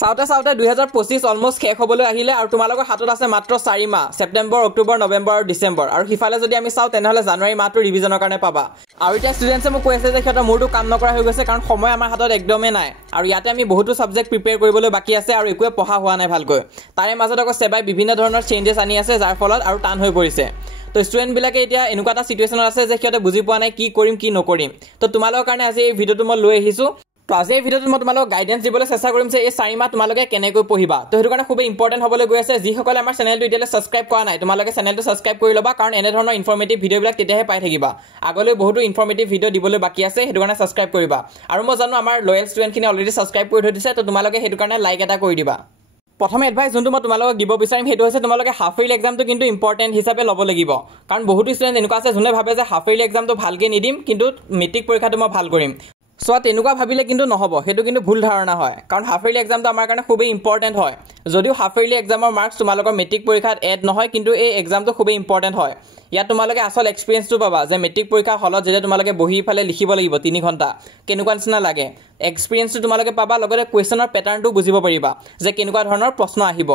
চাওঁতে 2025 অলমোষ্ট শেষ হ'বলৈ আহিলে আৰু তোমালোকৰ হাতত আছে মাত্ৰ 4 মাহ সেপ্টেম্বৰ অক্টোবৰ নৱেম্বৰ আৰু ডিচেম্বৰ আৰু সিফালে যদি আমি চাওঁ তেনেহ'লে জানুৱাৰী মাহটো ৰিভিজনৰ কাৰণে পাবা আৰু এতিয়া ষ্টুডেণ্টছে মোক কৈ আছে যে সিহঁতৰ মোৰটো কাম নকৰা হৈ গৈছে কাৰণ সময় আমাৰ হাতত একদমেই নাই আৰু ইয়াতে আমি বহুতো ছাবজেক্ট প্ৰিপেয়াৰ কৰিবলৈ বাকী আছে আৰু একোৱে পঢ়া হোৱা নাই ভালকৈ তাৰে মাজত আকৌ সেবাই বিভিন্ন ধৰণৰ চেঞ্জেছ আনি আছে যাৰ ফলত আৰু টান হৈ পৰিছে তো ষ্টুডেণ্টবিলাকে এতিয়া এনেকুৱা এটা চিটুৱেশ্যনত আছে যে সিহঁতে বুজি পোৱা নাই কি কৰিম কি নকৰিম তো তোমালোকৰ কাৰণে আজি এই ভিডিঅ'টো মই লৈ আহিছোঁ তো আজি এই ভিডিঅ'টোত মই তোমালোকক গাইডেন্স দিবলৈ চেষ্টা কৰিম যে এই 4 মাহ তোমালোকে কেনেকৈ পঢ়িবা তো সেইটো কাৰণে খুব ইম্পৰ্টেণ্ট হ'বলৈ গৈ আছে যিসকলে আমাৰ চেনেলটো এতিয়ালৈ ছাবস্ক্ৰাইব কৰা নাই তোমালোকে চেনেলটো ছাবস্ক্ৰাইব কৰি ল'বা কাৰণ এনে ধৰণৰ ইনফৰ্মেটিভ ভিডিঅ'বিলাক তেতিয়াহে পাই থাকিবা আগলৈ বহুতো ইনফৰ্মেটিভ ভিডিঅ' দিবলৈ বাকী আছে সেইটো কাৰণে ছাবস্ক্ৰাইব কৰিবা আৰু মই জানো আমাৰ লয়েল ষ্টুডেণ্টখিনি অলৰেডি ছাবস্ক্ৰাইব কৰি থৈ দিছে তো তোমালোকে সেইটো কাৰণে লাইক এটা কৰি দিবা প্ৰথম এডভাইস যোনটো মই তোমালোকক দিব বিচাৰিম সেইটো হৈছে তোমালোকে হাফ ইয়াৰলি এক্সামটো কিন্তু ইম্পৰ্টেণ্ট হিচাপে ল'ব লাগিব কাৰণ বহুতো ষ্টুডেণ্ট এনেকুৱা আছে যোনে ভাবে যে হাফ ইয়াৰলি এক্সামটো ভালকৈ নিদিম কিন্তু মেট্ৰিক পৰীক্ষাটো মই ভাল কৰিম সো তেনেকুৱা ভাবিলে কিন্তু নহ'ব সেইটো কিন্তু ভুল ধাৰণা হয় কাৰণ হাফ ইয়াৰলি এক্সামটো আমাৰ কাৰণে খুবেই ইম্পৰ্টেণ্ট হয় যদিও হাফ ইয়াৰলি এক্সামৰ মাৰ্কছ তোমালোকৰ মেট্ৰিক পৰীক্ষাত এড নহয় কিন্তু এই এক্সামটো খুবেই ইম্পৰ্টেণ্ট হয় ইয়াত তোমালোকে আসল এক্সপিৰিয়েঞ্চটো পাবা যে মেট্ৰিক পৰীক্ষা হলত যেতিয়া তোমালোকে বহি ফালে লিখিব লাগিব 3 ঘণ্টা কেনেকুৱা নিচিনা লাগে এক্সপিৰিয়েঞ্চটো তোমালোকে পাবা লগতে কুৱেশ্যনৰ পেটাৰ্ণটো বুজিব পাৰিবা যে কেনেকুৱা ধৰণৰ প্ৰশ্ন আহিব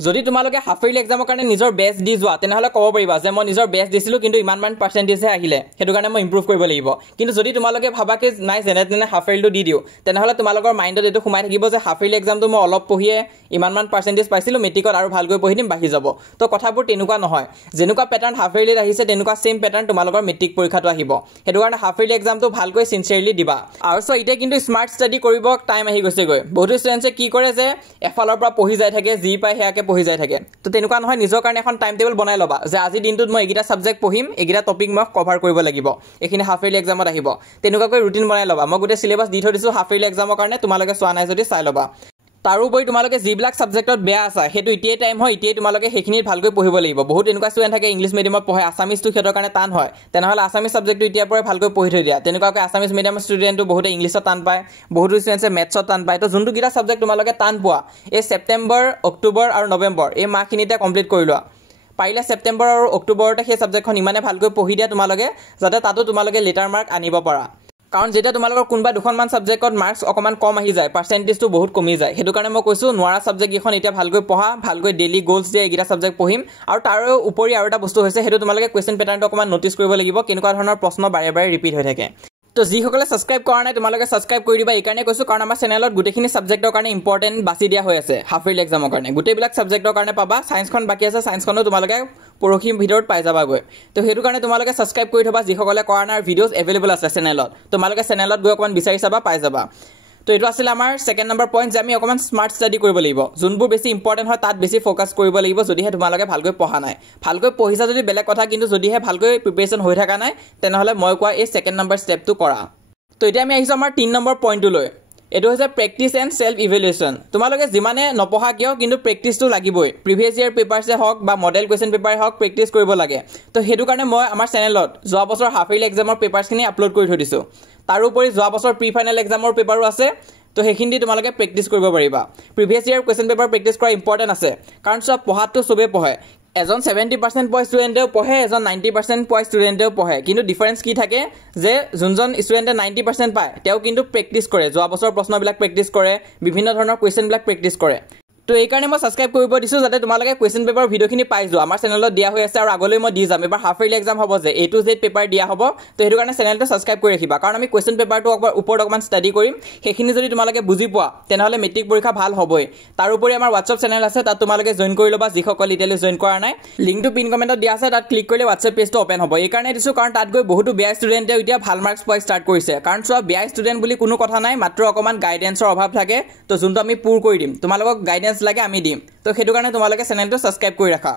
যদি তোমালোকে হাফ ইয়াৰলি এক্সামৰ কাৰণে নিজৰ বেষ্ট দি যোৱা তেনেহ'লে ক'ব পাৰিবা যে মই নিজৰ বেষ্ট দিছিলোঁ কিন্তু ইমান পাৰ্চেণ্টেজহে আহিলে সেইটো কাৰণে মই ইম্প্ৰুভ কৰিব লাগিব কিন্তু যদি তোমালোকে ভাবা কি নাই যেনে তেনে হাফ ইয়াৰলিটো দি দিওঁ তেনেহ'লে তোমালোকৰ মাইণ্ডত এইটো সোমাই থাকিব যে হাফ ইয়াৰলি এক্সামটো মই অলপ পঢ়িয়ে ইমান পাৰ্চেণ্টেজ পাইছিলোঁ মেট্ৰিকত আৰু ভালকৈ পঢ়ি দিম বাঢ়ি যাব তো কথাবোৰ তেনেকুৱা নহয় যেনেকুৱা পেটাৰ্ণ হাফ ইয়াৰলিত আহিছে তেনেকুৱা ছেইম পেটাৰ্ণ তোমালোকৰ মেট্ৰিক পৰীক্ষাটো আহিব সেইটো কাৰণে হাফ ইয়াৰলি এক্সামটো ভালকৈ চিনচিয়াৰলি দিবা আৰু চ' এতিয়া কিন্তু স্মাৰ্ট ষ্টাডি কৰিব টাইম আহি গৈছেগৈ বহুতো ষ্টুডেণ্টছে কি কৰে যে এফালৰ পৰা পঢ়ি যাই থাকে যি পায় সেয়াকে পঢ়ি যাই থাকে তো তেনেকুৱা নহয় নিজৰ কাৰণে এখন টাইম টেবল বনাই ল'বা যে আজি দিনটোত মই এইকেইটা ছাবজেক্ট পঢ়িম এইকেইটা টপিক মই কভাৰ কৰিব লাগিব এইখিনি হাফ ইয়াৰলি এক্সামত আহিব তেনেকুৱাকৈ ৰুটিন বনাই ল'বা মই গোটেই চিলেবাছ দি থৈ দিছোঁ হাফ ইয়াৰলি এক্সামৰ কাৰণে তোমালোকে চোৱা নাই যদি চাই ল'বা তাৰোপৰি তোমালোকে যিবিলাক ছাবজেক্টত বেয়া আছে সেইটো এতিয়াই টাইম হয় এতিয়াই তোমালোকে সেইখিনি ভালকৈ পঢ়িব লাগিব বহুত এনেকুৱা ষ্টুডেণ্ট থাকে ইংলিছ মিডিয়ামত পঢ়ে আছামিজটো সিহঁতৰ কাৰণে টান হয় তেনেহ'লে আছামিজ ছাবজেক্টটো এতিয়াৰ পৰাই ভালকৈ পঢ়ি থৈ দিয়া তেনেকুৱাকৈ আছামিজ মিডিয়ামৰ ষ্টুডেণ্টটো বহুতে ইংলিছত টান পায় বহুতো ষ্টুডেণ্টছে মেথছত টান পায় তো যোনটোকেইটা ছাবজেক্ট তোমালোকে টান পোৱা এই ছেপ্টেম্বৰ অক্টোবৰ আৰু নৱেম্বৰ এই মাহখিনিতে কমপ্লিট কৰি লোৱা পাৰিলে ছেপ্টেম্বৰ আৰু অক্টোবৰতে সেই ছাবজেক্টখন ইমানে ভালকৈ পঢ়ি দিয়া তোমালোকে যাতে তাতো তোমালোকে লেটাৰ মাৰ্ক আনিব পাৰা কাৰণ যেতিয়া তোমালোকৰ কোনোবা দুখনমান ছাবজেক্টত মাৰ্কছ অকণমান কম আহি যায় পাৰ্চেণ্টেজটো বহুত কমি যায় সেইটো কাৰণে মই কৈছোঁ নোৱাৰা ছাবজেক্টকেইখন এতিয়া ভালকৈ পঢ়া ভালকৈ ডেইলি গ'লছ দিয়ে এইকেইটা ছাবজেক্ট পঢ়িম আৰু তাৰ উপৰি আৰু এটা বস্তু হৈছে সেইটো তোমালোকে কুৱেশ্যন পেটাৰ্ণটো অকণমান ন'টিছ কৰিব লাগিব কেনেকুৱা ধৰণৰ প্ৰশ্ন বাৰে বাৰে ৰিপিট হৈ থাকে তো যিসকলে ছাবস্ক্ৰাইব কৰা নাই তোমালোকে ছাবস্ক্ৰাইব কৰি দিবা এইকাৰণে কৈছোঁ কাৰণ আমাৰ চেনেলত গোটেইখিনি ছাবজেক্টৰ কাৰণে ইম্পৰ্টেণ্ট বাছি দিয়া হৈ আছে হাফ ইয়াৰলি এক্সামৰ কাৰণে গোটেইবিলাক ছাবজেক্টৰ কাৰণে পাবা ছায়েন্সখন বাকী আছে ছায়েন্সখনো তোমালোকে পৰহি ভিডিঅ'ত পাই যাবাগৈ তো সেইটো কাৰণে তোমালোকে ছাবস্ক্ৰাইব কৰি থবা যিসকলে কৰা নাই ভিডিঅ'জ এভেইলেবল আছে চেনেলত তোমালোকে চেনেলত গৈ অকণমান বিচাৰি চাবা পাই যাবা তো এইটো আছিল আমাৰ ছেকেণ্ড নম্বৰ পইণ্ট যে আমি অকণমান স্মাৰ্ট ষ্টাডি কৰিব লাগিব যোনবোৰ বেছি ইম্পৰ্টেণ্ট হয় তাত বেছি ফ'কাছ কৰিব লাগিব যদিহে তোমালোকে ভালকৈ পঢ়া নাই ভালকৈ পঢ়িছা যদি বেলেগ কথা কিন্তু যদিহে ভালকৈ প্ৰিপেৰেশ্যন হৈ থকা নাই তেনেহ'লে মই কোৱা এই ছেকেণ্ড নম্বৰ ষ্টেপটো কৰা তো এতিয়া আমি আহিছোঁ আমাৰ 3 নম্বৰ পইণ্টটোলৈ এইটো হৈছে প্ৰেক্টিছ এণ্ড ছেল্ফ ইভেলুৱেশ্যন তোমালোকে যিমানে নপঢ়া কিয় কিন্তু প্ৰেক্টিছটো লাগিবই প্ৰিভিয়াছ ইয়েৰ পেপাৰ্ছে হওক বা মডেল কুৱেশ্যন পেপাৰে হওক প্ৰেক্টিছ কৰিব লাগে তো সেইটো কাৰণে মই আমাৰ চেনেলত যোৱা বছৰ হাফ ইয়াৰলি এক্সামৰ পেপাৰ্ছখিনি আপলোড কৰি থৈ দিছোঁ তাৰোপৰি যোৱা বছৰ প্ৰি ফাইনেল এক্সামৰ পেপাৰো আছে তো সেইখিনি দি তোমালোকে প্ৰেক্টিছ কৰিব পাৰিবা previous year question paper practice কৰা ইম্পৰ্টেণ্ট আছে কাৰণ চব পঢ়াটো চবেই পঢ়ে এজন 70% পোৱা ষ্টুডেণ্টেও পঢ়ে এজন 90% পোৱা ষ্টুডেণ্টেও পঢ়ে কিন্তু ডিফাৰেঞ্চ কি থাকে যে যোনজন ষ্টুডেণ্টে 90% পায় তেওঁ কিন্তু প্ৰেক্টিছ কৰে যোৱা বছৰ প্ৰশ্নবিলাক প্ৰেক্টিছ কৰে বিভিন্ন ধৰণৰ কুৱেশ্যনবিলাক প্ৰেক্টিছ কৰে তো এইকাৰণে মই ছাবস্ক্ৰাইব কৰিব দিছোঁ যাতে তোমালোকে কুৱেশ্যন পেপাৰ ভিডিঅ'খিনি পাই যোৱা আমাৰ চেনেলত দিয়া হৈ আছে আৰু আগলৈ মই দি যাম এবাৰ হাফ ইয়াৰলি এক্সাম হ'ব যে A to Z পেপাৰ দিয়া হ'ব তো সেইটো কাৰণে চেনেলটো ছাবস্ক্ৰাইব কৰি ৰাখিবা কাৰণ আমি কুৱেশ্যন পেপাৰটো ওপৰত অকণমান ষ্টাডি কৰিম সেইখিনি যদি তোমালোকে বুজি পোৱা তেনেহ'লে মেট্ৰিক পৰীক্ষা ভাল হ'বই তাৰোপৰি আমাৰ হোৱাটছআপ চেনেল আছে তাত তোমালোকে জইন কৰি ল'বা যিসকল এতিয়ালৈ জইন কৰা নাই লিংকটো পিন কমেণ্টত দিয়া আছে তাত ক্লিক কৰিলে হোৱাটছআপ পেজটো অ'পেন হ'ব এইকাৰণে দিছোঁ কাৰণ তাত গৈ বহুতো বেয়া ষ্টুডেণ্টেও এতিয়া ভাল মাৰ্কছ পোৱা ষ্টাৰ্ট কৰিছে কাৰণ চোৱা বেয়া ষ্টুডেণ্ট বুলি কোনো কথা নাই মাত্ৰ অকণমান গাইডেন্সৰ অভাৱ থাকে তো যোনটো আমি পূৰ কৰি দিম তোমালোকক গাইডেন্স লাগে আমি দিম তো সেইটো কাৰণে তোমালোকে চেনেলটো ছাবস্ক্ৰাইব কৰি ৰাখা